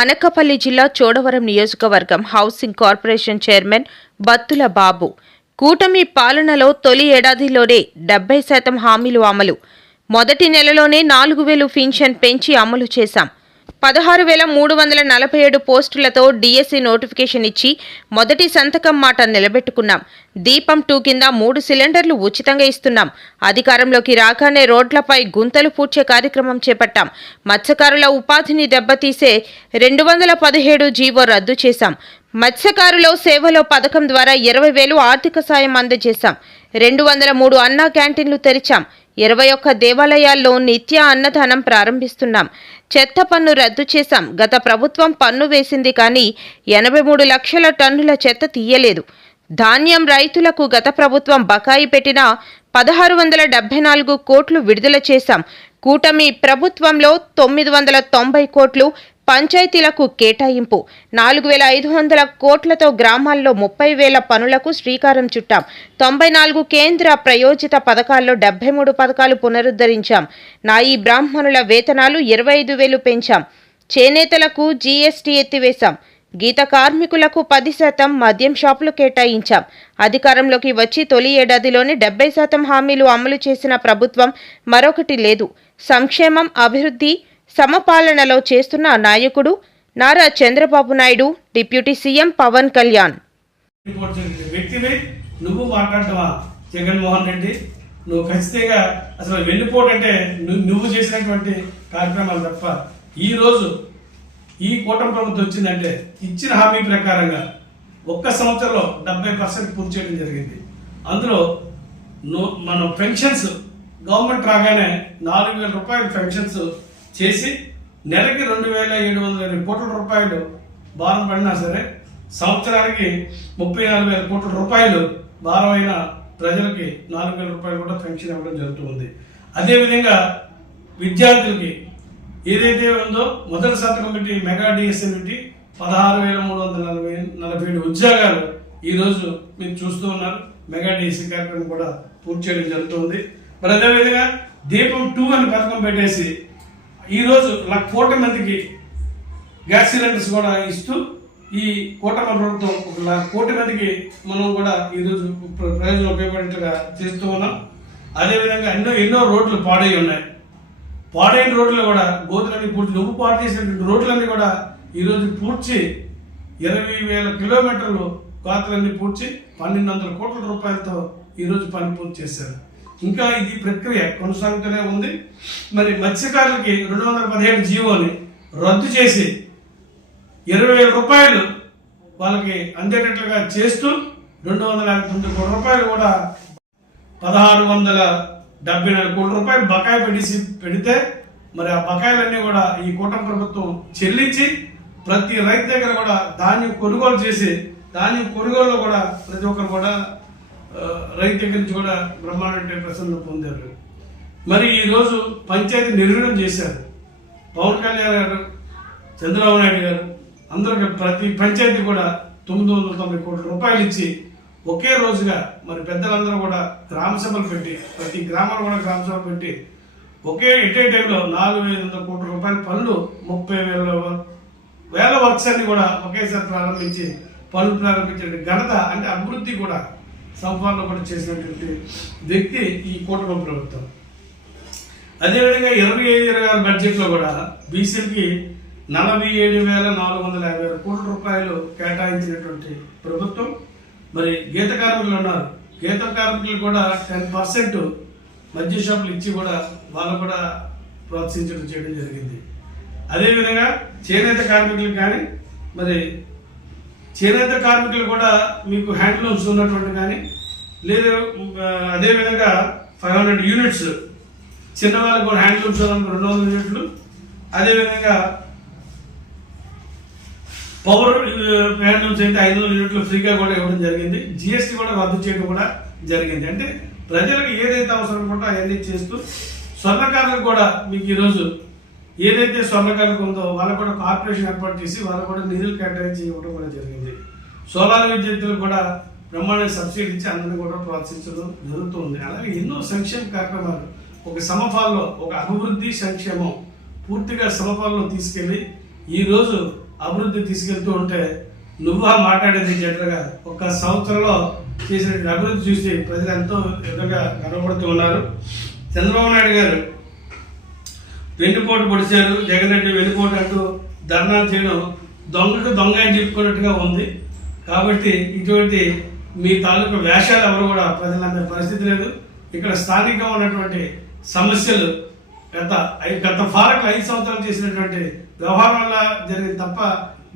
అనకాపల్లి జిల్లా చోడవరం నియోజకవర్గం housing corporation chairman Battula బాబు కూటమి పాలనలో తొలి ఏడాదిలోనే 70% హామీలు అమలు. మొదటి నెలలోనే 4,000 పింఛన్ పెంచి అమలు చేశాం. 16,347 పోస్టులతో డిఎస్సి నోటిఫికేషన్ ఇచ్చి మొదటి సంతకం మాట నిలబెట్టుకున్నాం. దీపం 2 కింద 3 సిలిండర్లు ఉచితంగా ఇస్తున్నాం. అధికారంలోకి రాగానే రోడ్లపై గుంతలు పూడ్చే కార్యక్రమం చేపట్టాం. మత్స్యకారుల ఉపాధిని దెబ్బతీసే 217 జీవో రద్దు చేశాం. మత్స్యకారుల సేవలో పథకం ద్వారా 20,000 ఆర్థిక సాయం అందజేశాం. 203 అన్నా క్యాంటీన్లు తెరిచాం. 21 దేవాలయాల్లో నిత్య అన్నదానం ప్రారంభిస్తున్నాం. చెత్త పన్ను రద్దు చేశాం. గత ప్రభుత్వం పన్ను వేసింది కానీ 83 లక్షల టన్నుల చెత్త తీయలేదు. ధాన్యం రైతులకు గత ప్రభుత్వం బకాయి పెట్టిన 1,674 కోట్లు విడుదల చేశాం. కూటమి ప్రభుత్వంలో 990 కోట్లు పంచాయతీలకు కేటాయింపు. 4,500 కోట్లతో గ్రామాల్లో 30,000 పనులకు శ్రీకారం చుట్టాం. 94 కేంద్ర ప్రయోజిత పథకాల్లో 73 పథకాలు పునరుద్ధరించాం. నాయీ బ్రాహ్మణుల వేతనాలు 25,000 పెంచాం. చేనేతలకు జీఎస్టీ ఎత్తివేశాం. గీత కార్మికులకు 10% మద్యం షాపులు కేటాయించాం. అధికారంలోకి వచ్చి తొలి ఏడాదిలోనే 70% హామీలు అమలు చేసిన ప్రభుత్వం మరొకటి లేదు. సంక్షేమం, అభివృద్ధి సమపాలనలో చేస్తున్న నాయకుడు నారా చంద్రబాబు నాయుడు, డిప్యూటీ సీఎం పవన్ కళ్యాణ్. వ్యక్తివి నువ్వు మాట్లాడటమా జగన్మోహన్ రెడ్డి? నువ్వు ఖచ్చితంగా అసలు వెన్నుపోటు అంటే నువ్వు చేసినటువంటి కార్యక్రమాలు తప్ప ఈ రోజు ఈ కూటమి ప్రభుత్వం వచ్చిందంటే ఇచ్చిన హామీ ప్రకారంగా ఒక్క సంవత్సరంలో 70% పూర్తి చేయడం జరిగింది. అందులో మన పెన్షన్స్ గవర్నమెంట్ రాగానే 4,000 రూపాయలు పెన్షన్స్ చేసి నెలకి 2,720 కోట్ల రూపాయలు భారం పడినా సరే సంవత్సరానికి 34,000 కోట్ల రూపాయలు భారమైన ప్రజలకి 4,000 రూపాయలు కూడా పెన్షన్ ఇవ్వడం జరుగుతుంది. అదేవిధంగా విద్యార్థులకి ఏదైతే ఉందో మొదటి సంతకం పెట్టి మెగా డిఎస్సి పెట్టి 16,347 ఉద్యోగాలు ఈరోజు మీరు చూస్తూ ఉన్నారు. మెగా డిఎస్సి కార్యక్రమం కూడా పూర్తి చేయడం జరుగుతుంది. మరి అదేవిధంగా దీపం 2 అని పథకం పెట్టేసి ఈరోజు 1,00,00,000 మందికి గ్యాస్ సిలిండర్స్ కూడా ఇస్తూ ఈ కూటమి ప్రభుత్వం 1,00,00,000 మందికి మనం కూడా ఈరోజు ప్రయోజనం ఉపయోగపడేట్టుగా చేస్తూ ఉన్నాం. అదేవిధంగా ఎన్నో రోడ్లు పాడై ఉన్నాయి. పాడైన రోడ్లు కూడా గోతులన్నీ పూర్తి నువ్వు పాడు చేసినటువంటి రోడ్లన్నీ కూడా ఈరోజు పూడ్చి 20,000 కిలోమీటర్లు గోతులన్నీ పూడ్చి 1,200 కోట్ల రూపాయలతో ఈరోజు పని పూర్తి చేశారు. ఇంకా ఇది ప్రక్రియ కొనసాగుతూనే ఉంది. మరి మత్స్యకారులకి 217 జీవోని రద్దు చేసి 20,000 రూపాయలు వాళ్ళకి అందేటట్లుగా చేస్తూ 259 కోట్ల రూపాయలు కూడా 1,674 కోట్ల రూపాయలు బకాయి పెడితే మరి ఆ బకాయిలన్నీ కూడా ఈ కూటమి ప్రభుత్వం చెల్లించి ప్రతి రైతు దగ్గర కూడా ధాన్యం కొనుగోలు చేసి ధాన్యం కొనుగోలులో కూడా ప్రతి ఒక్కరు కూడా రైతు దగ్గర నుంచి కూడా బ్రహ్మాండ ప్రసన్న పొందారు. మరి ఈరోజు పంచాయతీ నిర్వీర్యం చేశారు. పవన్ కళ్యాణ్ గారు, చంద్రబాబు నాయుడు గారు అందరికి ప్రతి పంచాయతీ కూడా 990 కోట్ల రూపాయలు ఇచ్చి ఒకే రోజుగా మరి పెద్దలందరూ కూడా గ్రామ సభలు పెట్టి ప్రతి గ్రామాలు కూడా గ్రామ సభలు పెట్టి ఒకే ఎటే టైంలో 4,500 కోట్ల రూపాయల పనులు 30,000 వర్క్స్ అన్ని కూడా ఒకేసారి ప్రారంభించి పనులు ప్రారంభించే ఘనత అంటే అభివృద్ధి కూడా సంపాదన కూడా చేసినటువంటి వ్యక్తి ఈ కూటమి ప్రభుత్వం. అదేవిధంగా 25-26 బడ్జెట్లో కూడా బీసీలకి 47,456 కోట్ల రూపాయలు కేటాయించినటువంటి ప్రభుత్వం. మరి గీత కార్మికులు ఉన్నారు. గీత కార్మికులు కూడా 10% మద్య షాపులు ఇచ్చి కూడా వాళ్ళు కూడా ప్రోత్సహించడం చేయడం జరిగింది. అదేవిధంగా చేనేత కార్మికులు కానీ మరి చేనేత కార్మికులు కూడా మీకు హ్యాండ్లూమ్స్ ఉన్నటువంటి కానీ లేదు అదేవిధంగా 500 యూనిట్స్ చిన్నవాళ్ళకి కూడా హ్యాండ్లూమ్స్ 200 యూనిట్లు అదేవిధంగా పవర్ హ్యాండ్లూమ్స్ అయితే 500 యూనిట్లు ఫ్రీగా కూడా ఇవ్వడం జరిగింది. జిఎస్టీ కూడా రద్దు చేయడం కూడా జరిగింది. అంటే ప్రజలకు ఏదైతే అవసరం ఉంటుందో అవన్నీ చేస్తూ స్వర్ణకారులకు కూడా మీకు ఈరోజు ఏదైతే స్వర్ణకారులకు ఉందో వాళ్ళకు కూడా కార్పొరేషన్ ఏర్పాటు చేసి వాళ్ళకు కూడా నిధులు కేటాయించి ఇవ్వడం కూడా జరిగింది. సోలార్ విద్యుత్తులకు కూడా బ్రహ్మాండ సబ్సిడీ ఇచ్చి అందరినీ కూడా ప్రోత్సహించడం జరుగుతుంది. అలాగే ఎన్నో సంక్షేమ కార్యక్రమాలు ఒక సమపాల్లో ఒక అభివృద్ధి సంక్షేమం పూర్తిగా సమపాల్లో తీసుకెళ్లి ఈరోజు అభివృద్ధి తీసుకెళ్తూ ఉంటే నువ్వా మాట్లాడేది జనరల్గా ఒక సంవత్సరంలో చేసిన అభివృద్ధి చూసి ప్రజలు ఎంతో ఎదురుగా గర్వపడుతూ ఉన్నారు. చంద్రబాబు నాయుడు గారు వెన్నుపోటు పొడిచారు, జగన్ రెడ్డి వెన్నుపోటు అంటూ ధర్నా చేయడం దొంగకు దొంగ అని చెప్పుకున్నట్టుగా ఉంది. కాబట్టి ఇటువంటి మీ తాలూకు వేషాలు ఎవరు కూడా ప్రజలు నమ్మే పరిస్థితి లేదు. ఇక్కడ స్థానికంగా ఉన్నటువంటి సమస్యలు గత పాలకులు 5 సంవత్సరాలు చేసినటువంటి వ్యవహారం వల్ల జరిగింది తప్ప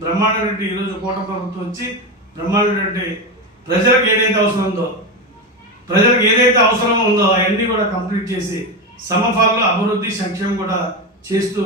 బ్రహ్మాండరెడ్డి ఈరోజు కూటమి ప్రభుత్వం వచ్చి బ్రహ్మాండరెడ్డి ప్రజలకు ఏదైతే అవసరం ఉందో అవన్నీ కూడా కంప్లీట్ చేసి సమఫాల్లో అభివృద్ధి సంక్షేమం కూడా చేస్తూ